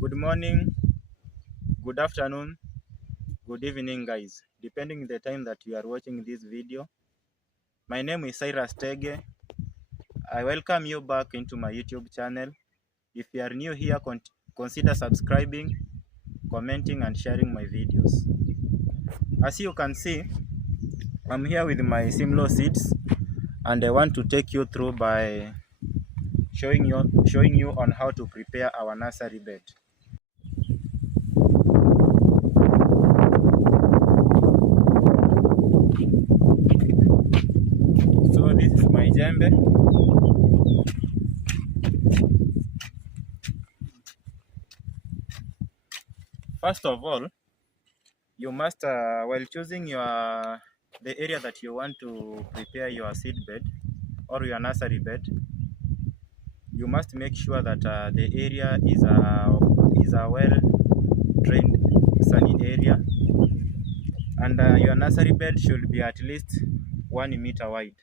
Good morning, good afternoon, good evening guys, depending the time that you are watching this video. My name is Cyrus Tege. I welcome you back into my YouTube channel. If you are new here, consider subscribing, commenting and sharing my videos. As you can see, I'm here with my Simlo seeds and I want to take you through by showing you on how to prepare our nursery bed. So this is my jembe. First of all, you must, while choosing the area that you want to prepare your seed bed or your nursery bed, you must make sure that the area is a well-drained, sunny area, and your nursery bed should be at least 1 meter wide.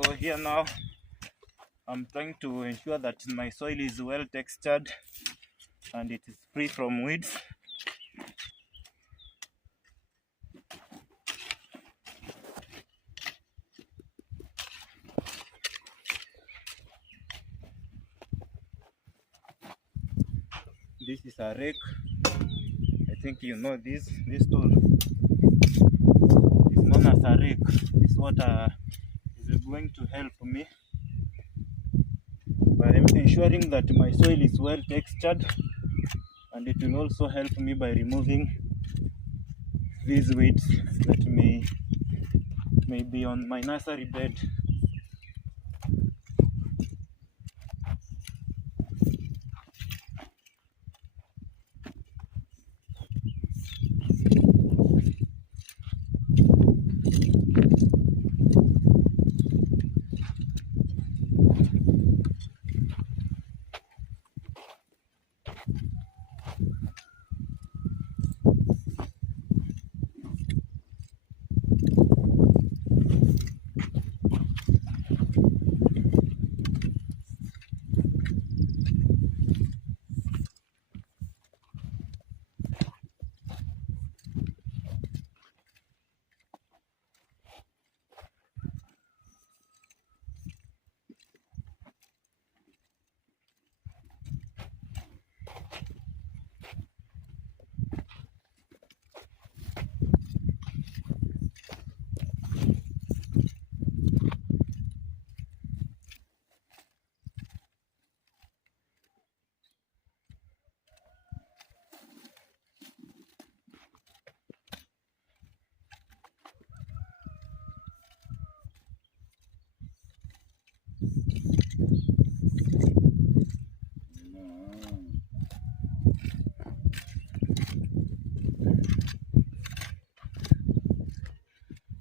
So here now, I'm trying to ensure that my soil is well textured and it is free from weeds. This is a rake. I think you know this tool is known as a rake. This water is going to help me by ensuring that my soil is well textured, and it will also help me by removing these weeds that may be on my nursery bed.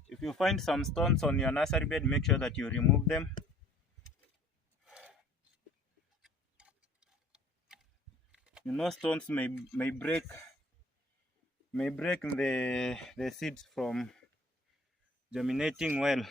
If you find some stones on your nursery bed, make sure that you remove them. You know, stones may break the seeds from germinating well.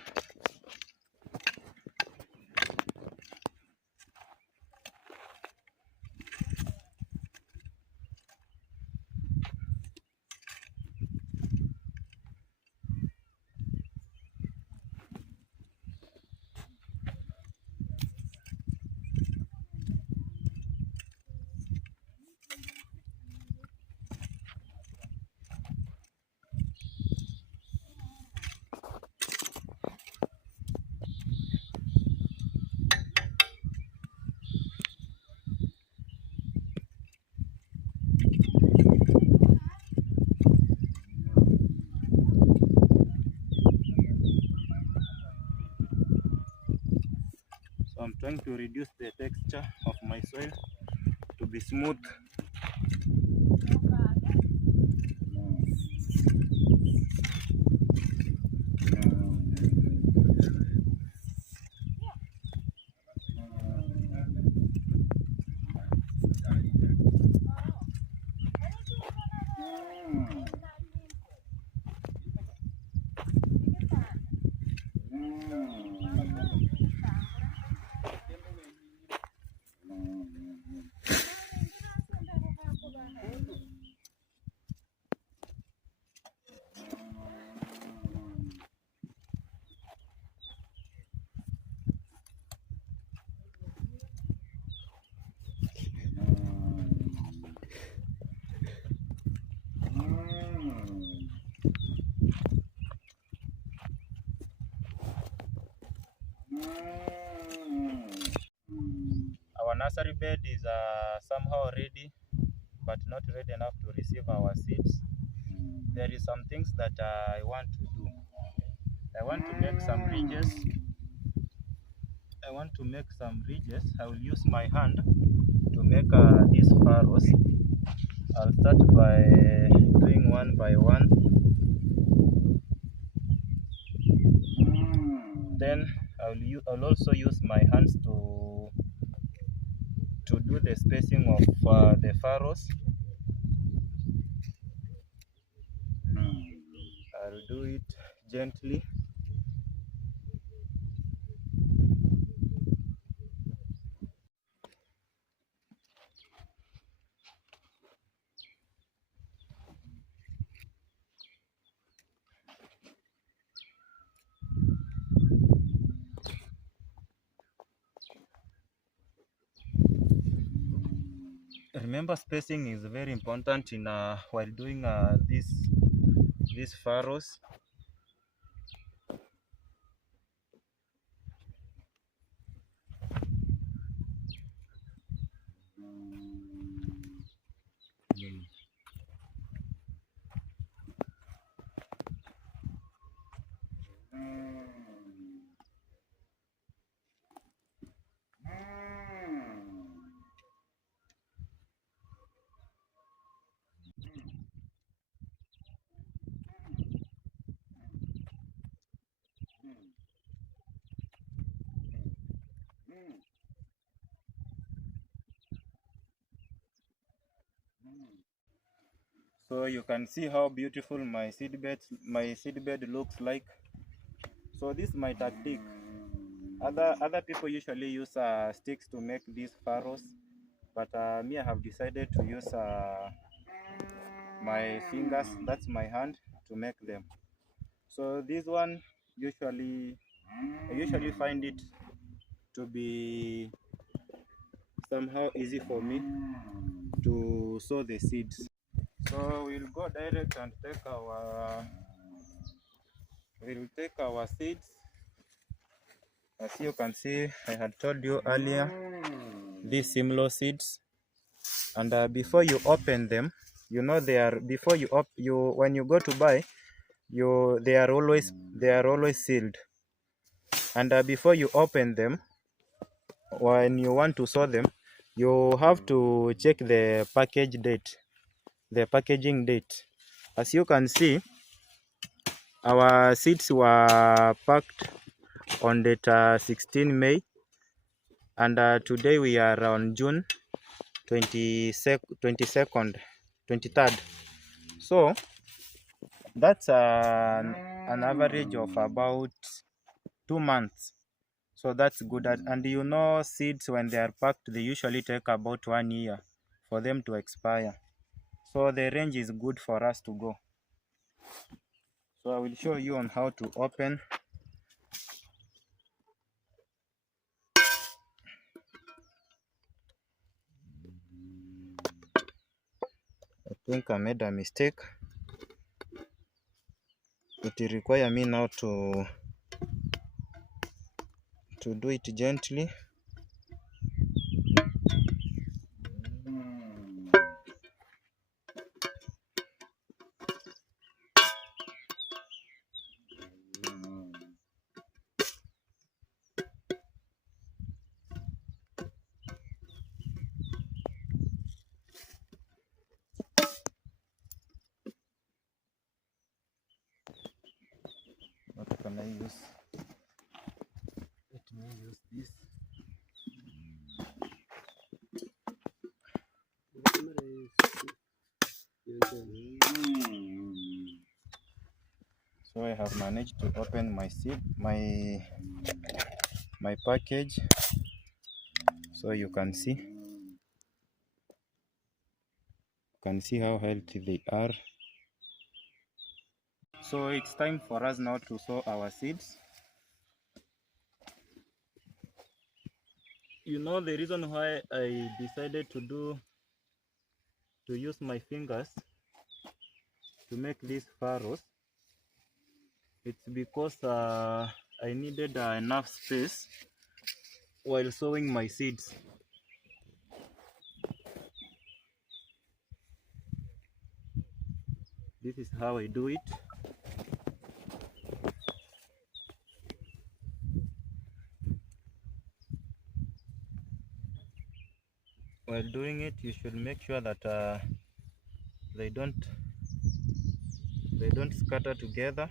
I'm trying to reduce the texture of my soil to be smooth. Our nursery bed is somehow ready, but not ready enough to receive our seeds. There is some things that I want to do. I want to make some ridges. I will use my hand to make these furrows. I'll start by doing one by one. Then I'll also use my hands to do the spacing of the furrows. I'll do it gently. Remember, spacing is very important in while doing these furrows. So you can see how beautiful my seedbed looks like. So this is my tactic. Other people usually use sticks to make these furrows, but me, I have decided to use my fingers, that's my hand, to make them. So this one I usually find it to be somehow easy for me to sow the seeds. So we'll go direct and take our seeds. As you can see, I had told you earlier, these simlo seeds, and before you open them, you know they are, before you when you go to buy, they are always sealed, and before you open them, when you want to sow them, you have to check the packaging date. As you can see, our seeds were packed on date 16 May, and today we are on June 23rd. So that's an average of about 2 months. So that's good. And you know, seeds, when they are packed, they usually take about 1 year for them to expire. So the range is good for us to go. So I will show you on how to open. I think I made a mistake. It will require me now to do it gently. can I use? Let me use this. So I have managed to open my seed, my package, so you can see how healthy they are. So it's time for us now to sow our seeds. You know, the reason why I decided to use my fingers to make these furrows, it's because I needed enough space while sowing my seeds. This is how I do it. While doing it, you should make sure that they don't scatter together.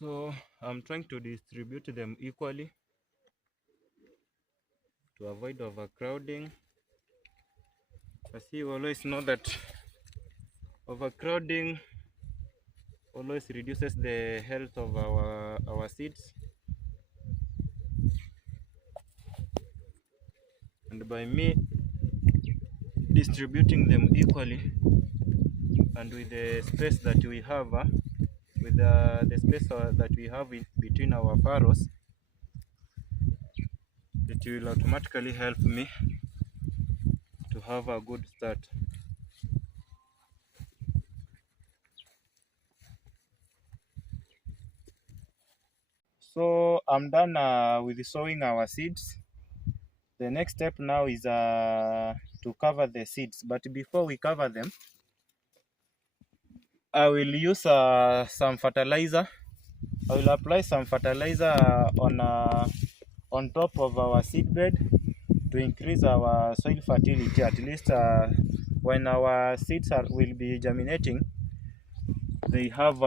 So I'm trying to distribute them equally to avoid overcrowding. As you always know that overcrowding always reduces the health of our seeds. And by me distributing them equally and with the space that we have, with the space that we have in between our furrows, it will automatically help me to have a good start. So I'm done with sowing our seeds. The next step now is to cover the seeds, but before we cover them, I will use some fertilizer. I will apply some fertilizer on top of our seed bed to increase our soil fertility. At least when our seeds will be germinating, they have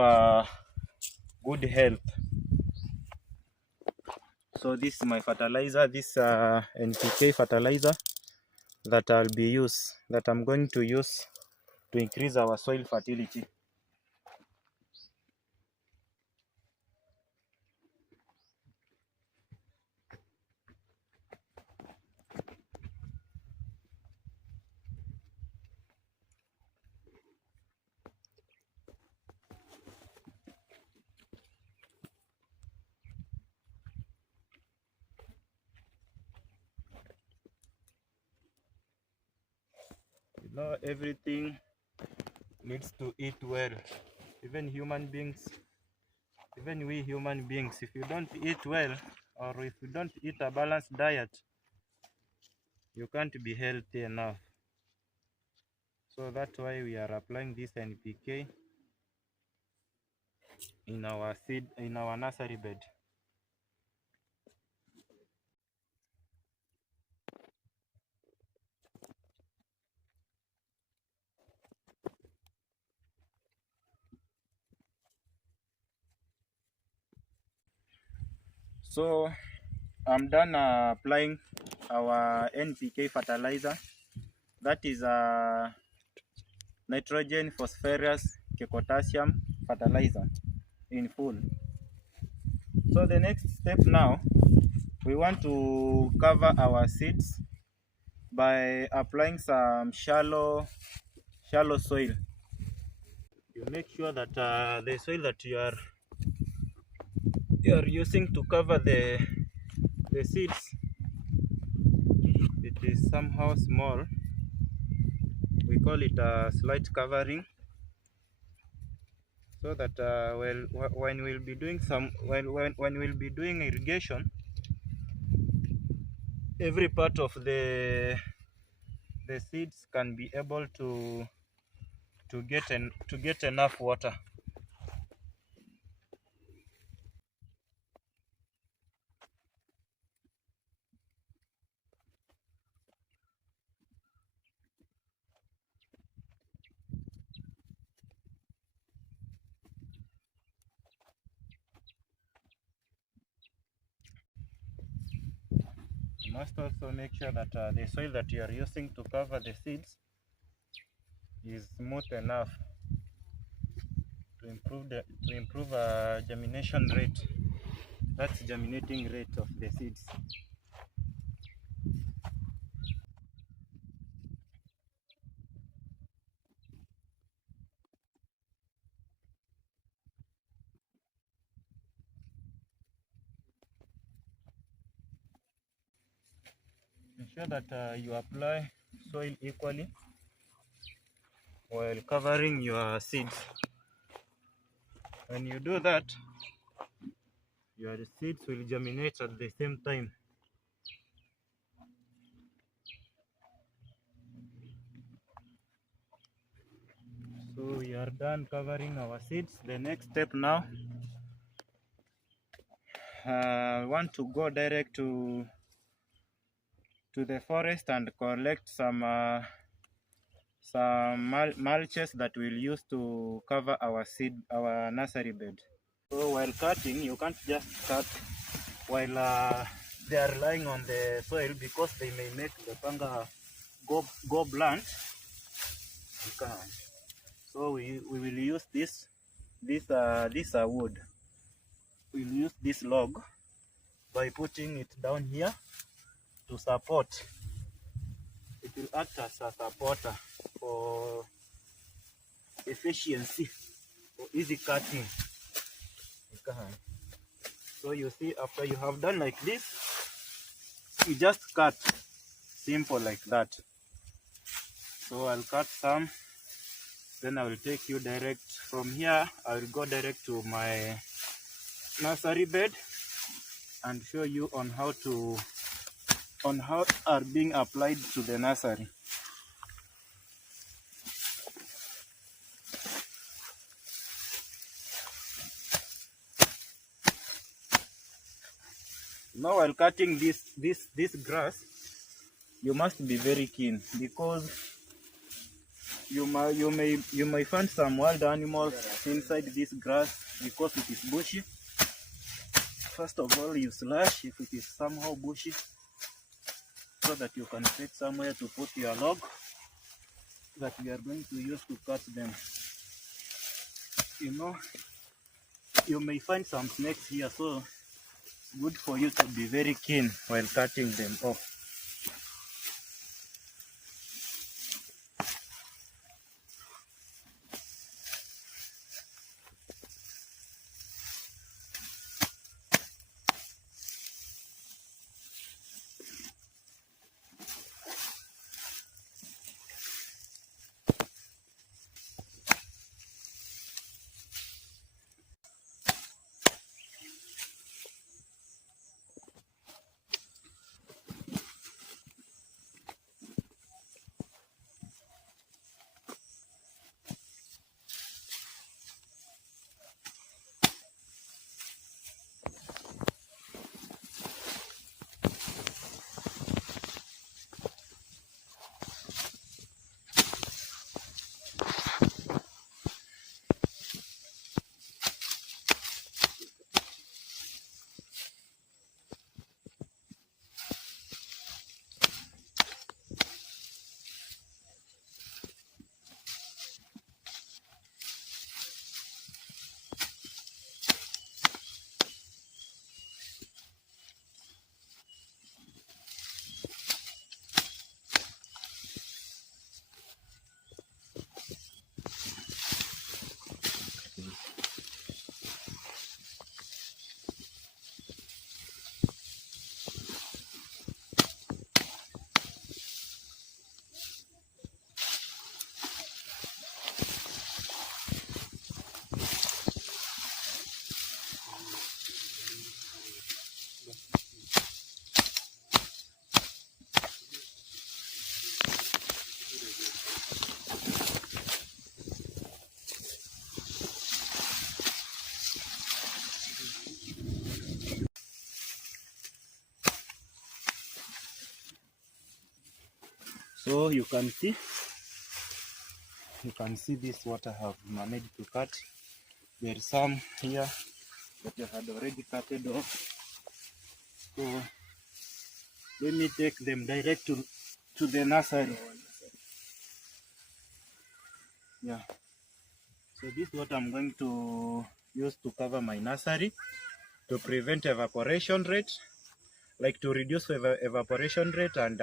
good health. So this is my fertilizer, this NPK fertilizer that I'm going to use to increase our soil fertility. You know, everything needs to eat well. Even human beings, even we human beings, if you don't eat well, or if you don't eat a balanced diet, you can't be healthy enough. So that's why we are applying this NPK in our nursery bed. So I'm done applying our NPK fertilizer. That is nitrogen, phosphorus, potassium fertilizer in full. So the next step now, we want to cover our seeds by applying some shallow soil. you make sure that the soil that you are using to cover the seeds, it is somehow small. We call it a slight covering, so that when we'll be doing when we'll be doing irrigation, every part of the seeds can be able to get enough water. You must also make sure that the soil that you are using to cover the seeds is smooth enough to improve germination rate. That's germinating rate of the seeds. Ensure that you apply soil equally while covering your seeds. When you do that, your seeds will germinate at the same time. So we are done covering our seeds. The next step now, we want to go direct to the forest and collect some mulches that we'll use to cover our nursery bed. So while cutting, you can't just cut while they are lying on the soil, because they may make the panga go blunt. So we will use this wood. We'll use this log by putting it down here to support. It will act as a supporter for efficiency, for easy cutting. So you see, after you have done like this, you just cut, simple like that. So I'll cut some, then I will take you direct from here. I will go direct to my nursery bed and show you on how are being applied to the nursery. Now while cutting this grass, you must be very keen, because you may find some wild animals inside this grass because it is bushy. First of all, you slash if it is somehow bushy, so that you can take somewhere to put your log that we are going to use to cut them. You know, you may find some snakes here, so it's good for you to be very keen while cutting them off. So you can see this water have managed to cut. There is some here that I had already cutted off. So let me take them direct to the nursery. Yeah. So this is what I'm going to use to cover my nursery to prevent evaporation rate, like to reduce evaporation rate, and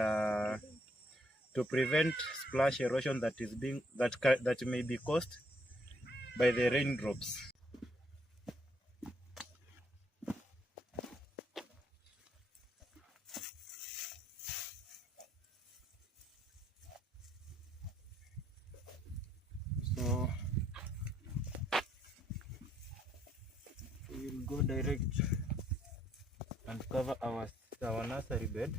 to prevent splash erosion that may be caused by the raindrops. So we will go direct and cover our nursery bed.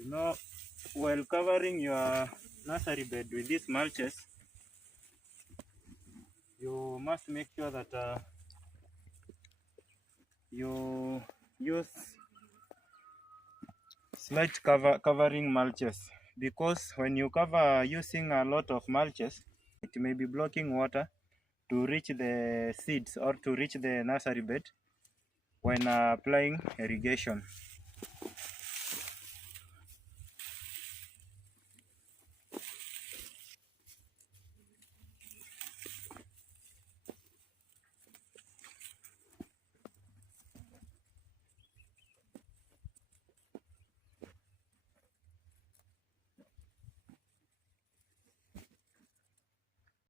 You know, while covering your nursery bed with these mulches, you must make sure that you use slight covering mulches, because when you cover using a lot of mulches, it may be blocking water to reach the seeds or to reach the nursery bed when applying irrigation.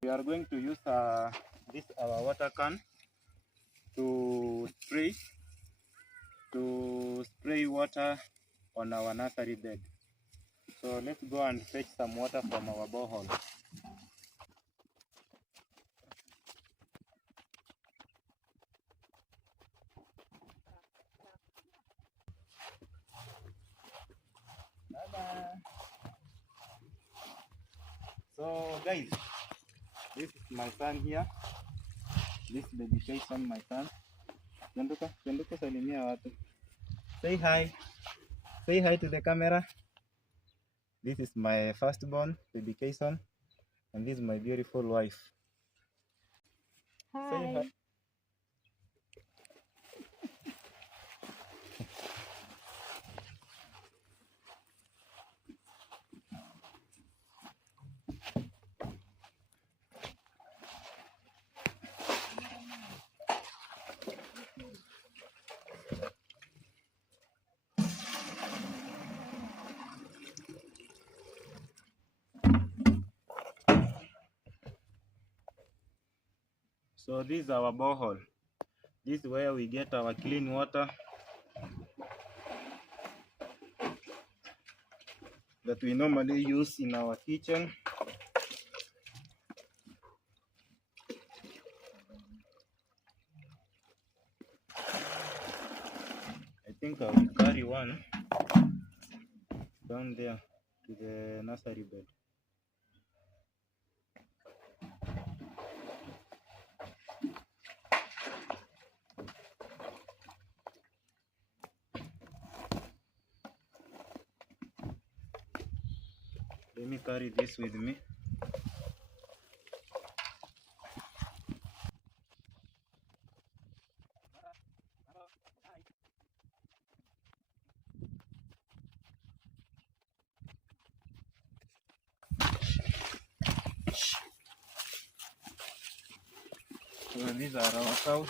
We are going to use this our water can to spray water on our nursery bed. So let's go and fetch some water from our borehole. So guys, this is my son here. This dedication, my son. Tunduka salimia watu. Say hi. Say hi to the camera. This is my firstborn, dedication, and this is my beautiful wife. Hi. Say hi. So this is our borehole. This is where we get our clean water that we normally use in our kitchen. I think I will carry one down there to the nursery bed. Let me carry this with me. So these are our cows.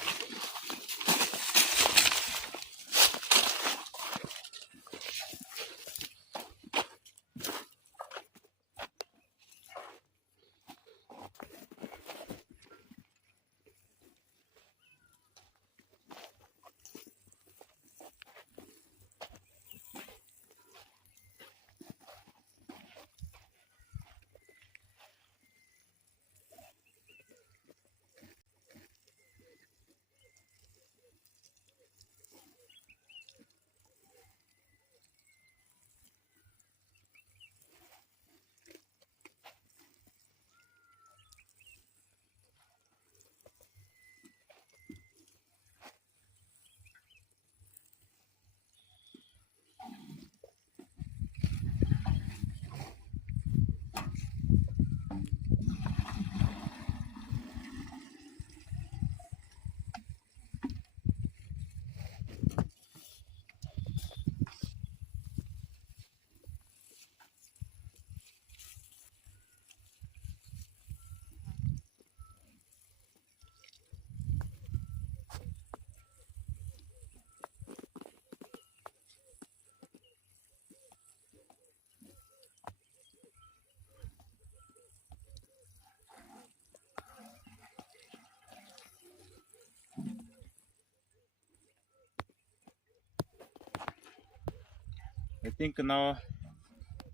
I think now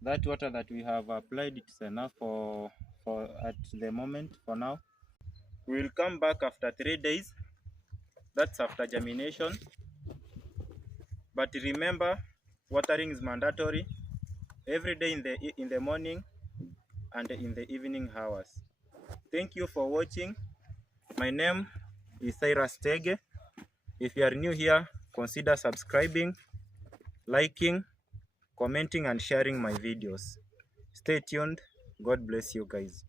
that water that we have applied, it's enough for at the moment for now. We will come back after 3 days. That's after germination. But remember, watering is mandatory every day in the morning and in the evening hours. Thank you for watching. My name is Cyrus Tege. If you are new here, consider subscribing, liking, commenting and sharing my videos. Stay tuned. God bless you guys.